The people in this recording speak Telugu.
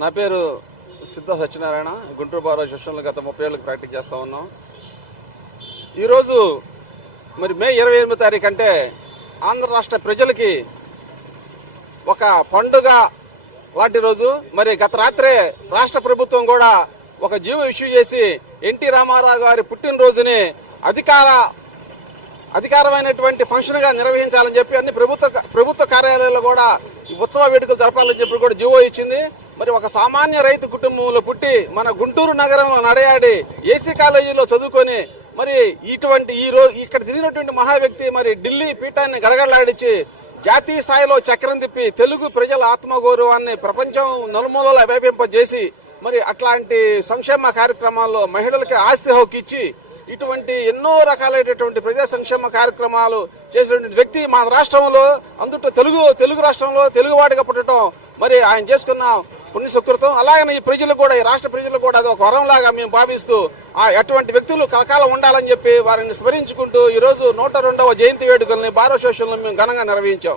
నా పేరు సిద్ధ సత్యనారాయణ. గుంటూరు బార్ అసోసియేషన్లో గత 30 ఏళ్ళకి ప్రాక్టీస్ చేస్తూ ఉన్నాం. ఈరోజు మరి మే 28వ తారీఖు అంటే ఆంధ్ర రాష్ట్ర ప్రజలకి ఒక పండుగ లాంటి రోజు. మరి గత రాత్రే రాష్ట్ర ప్రభుత్వం కూడా ఒక జీవో ఇష్యూ చేసి ఎన్టీ రామారావు గారి పుట్టినరోజుని అధికారమైనటువంటి ఫంక్షన్ గా నిర్వహించాలని చెప్పి అన్ని ప్రభుత్వ కార్యాలయాల్లో కూడా ఉత్సవ వేడుకలు జరపాలని చెప్పి కూడా జీవో ఇచ్చింది. మరి ఒక సామాన్య రైతు కుటుంబంలో పుట్టి మన గుంటూరు నగరంలో నడయాడి ఏసీ కాలేజీలో చదువుకొని మరి ఇటువంటి ఈ రోజు ఇక్కడ తిరిగినటువంటి మహా వ్యక్తి మరి ఢిల్లీ పీఠాన్ని గడగడలాడించి జాతీయ స్థాయిలో చక్రం తిప్పి తెలుగు ప్రజల ఆత్మగౌరవాన్ని ప్రపంచం నలుమూలలా వ్యాపింపజేసి మరి అట్లాంటి సంక్షేమ కార్యక్రమాల్లో మహిళలకి ఆస్తి హక్కు ఇచ్చి ఇటువంటి ఎన్నో రకాలైనటువంటి ప్రజా సంక్షేమ కార్యక్రమాలు చేసినటువంటి వ్యక్తి మన రాష్ట్రంలో అందుట్లో తెలుగు రాష్ట్రంలో తెలుగువాడిగా పుట్టడం మరి ఆయన చేసుకున్న పుణ్య సుకృతం. అలాగనే ఈ ప్రజలు కూడా ఈ రాష్ట్ర ప్రజలు కూడా అది ఒక వరంలాగా మేము భావిస్తూ అటువంటి వ్యక్తులు కలకాలం ఉండాలని చెప్పి వారిని స్మరించుకుంటూ ఈ రోజు 102వ జయంతి వేడుకల్ని బార్ అసోసియేషన్లో మేము ఘనంగా నిర్వహించాం.